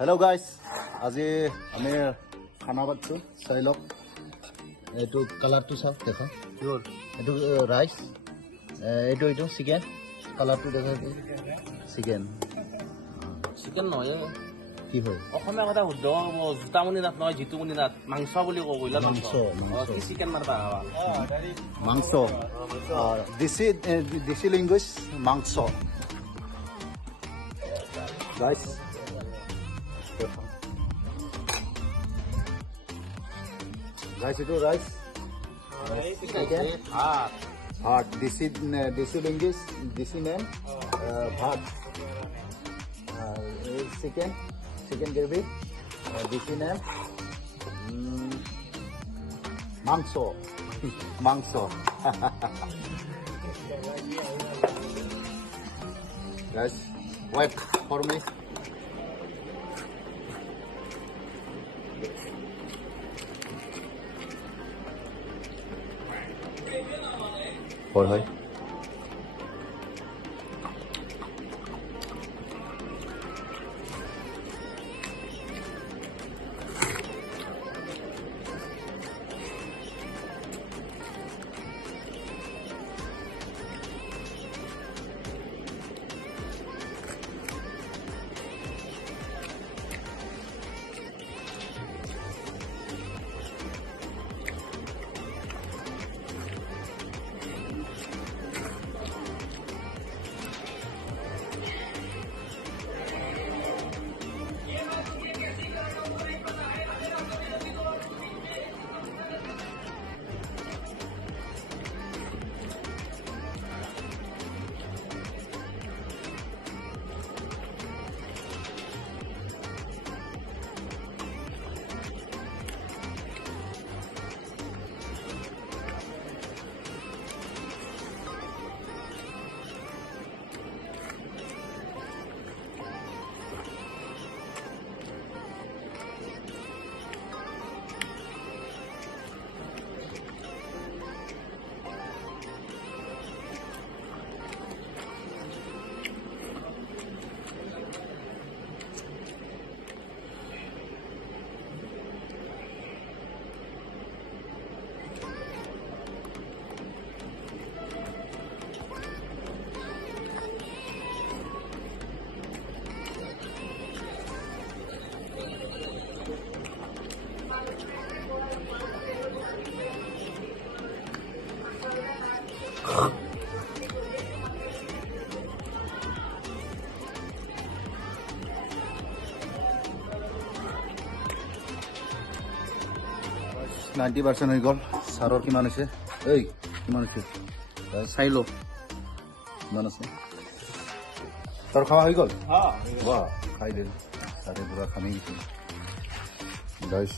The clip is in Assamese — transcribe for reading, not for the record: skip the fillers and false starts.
Hello guys, আজি আমি খানা বাতছো চাই লওক এইটো কালাৰটো চাওক দেখা এইটো ৰাইচ এইটো চিকেন কালাৰটো দেখা চিকেন নহয় কি হয় অসমীয়া কথা শুদ্ধ জোতামণি নাট নহয় জিতুমণি নাট মাংস বুলি কব কইলা মাংস কি চিকেন মাৰবা মাংস দেশী লেংগুৱেজ মাংস গাইছ Guys, itu rice, chicken, bhat, desi language, desi name, bhat, chicken gravy, desi name, mangso. Guys, wait for me. Hold high. Nanti persen হৈ গ'ল সাৰৰ কিমান আছে এই কিমান আছে চাই ল কিমান আছে তোৰ খাওয়া হৈ গ'ল বাহ খাই দিল সাৰে পুৰা খামি গৈছে গাইস